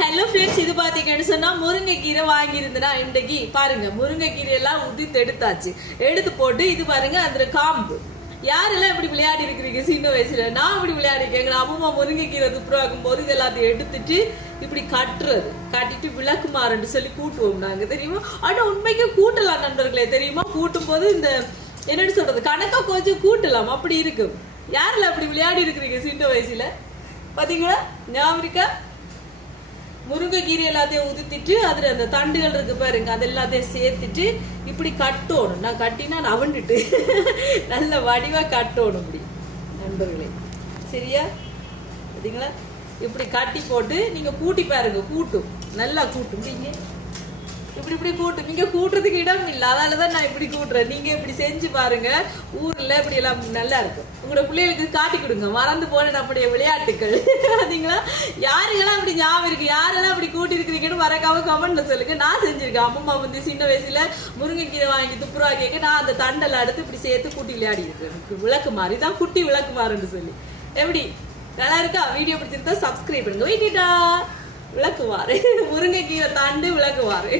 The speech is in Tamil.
ஹலோ ஃப்ரெண்ட்ஸ், இது பாத்தீங்கன்னு சொன்னா முருங்கைக்கீரை வாங்கியிருந்தேன்னா இன்றைக்கு பாருங்க, முருங்கைக்கீரை எல்லாம் உதித்து எடுத்தாச்சு. எடுத்து போட்டு இது பாருங்க, அந்த காம்பு யாரெல்லாம் இப்படி விளையாடி இருக்கிறீங்க சின்ன வயசுல? நான் இப்படி விளையாடி இருக்கேன். எங்க அம்மா முருங்கைக்கீரை துப்புரவாக்கும் போது இது எல்லாத்தையும் எடுத்துட்டு இப்படி கட்டிட்டு விளக்குமாறுன்னு சொல்லி கூட்டுவோம் நாங்க, தெரியுமா? ஆனா உண்மைக்கு கூட்டலாம் நண்பர்களே, தெரியுமா? கூட்டும் போது இந்த என்னன்னு சொல்றது, கணக்கா கொஞ்சம் கூட்டலாம், அப்படி இருக்கும். யாரெல்லாம் அப்படி விளையாடி இருக்கிறீங்க சின்ன வயசுல? பாத்தீங்களா ஞாபகம் இருக்கா? முருங்கைக்கீரை எல்லாத்தையும் உதித்திட்டு அதுல அந்த தண்டுகள் இருக்கு பாருங்க, அது எல்லாத்தையும் சேர்த்துட்டு இப்படி கட்டணும். நான் கட்டினா நவண்டுட்டு நல்ல வடிவா கட்டணும் இப்படி நண்பர்களே, சரியா? பார்த்தீங்களா? இப்படி கட்டி போட்டு நீங்க கூட்டி பாருங்க, கூட்டும், நல்லா கூட்டும். நீங்க இப்படி இப்படி கூட்டும். நீங்க கூட்டுறதுக்கு இடம் இல்லை, அதனாலதான் நான் இப்படி கூட்டுறேன். நீங்க இப்படி செஞ்சு பாருங்க, ஊர்ல இப்படி எல்லாம் நல்லா இருக்கும். உங்களோட பிள்ளைகளுக்கு காட்டி கொடுங்க, மறந்து போன நம்முடைய விளையாட்டுகள். பாத்தீங்களா? யாருக்கெல்லாம் அப்படி ஞாபகம் இருக்கு, யாரெல்லாம் அப்படி கூட்டி இருக்கிறீங்கன்னு மறக்காம கமெண்ட்ல சொல்லுங்க. நான் செஞ்சிருக்கேன். அம்மா வந்து சின்ன வயசுல முருங்கைக்கீரை வாங்கி துப்புரவாக்கிக்க நான் அந்த தண்டெல்லாம் எடுத்து இப்படி சேர்த்து கூட்டி விளையாடி இருக்கேன். விளக்கு மாறி தான் குட்டி விளக்கு மாறுன்னு சொல்லி. எப்படி நல்லா இருக்கா? வீடியோ பிடிச்சிருந்தா சப்ஸ்கிரைப் பண்ணுங்க. வெயிட்டா விளக்குவாரு, முருங்கைக்கீரை தாண்டு விளக்குவாரு.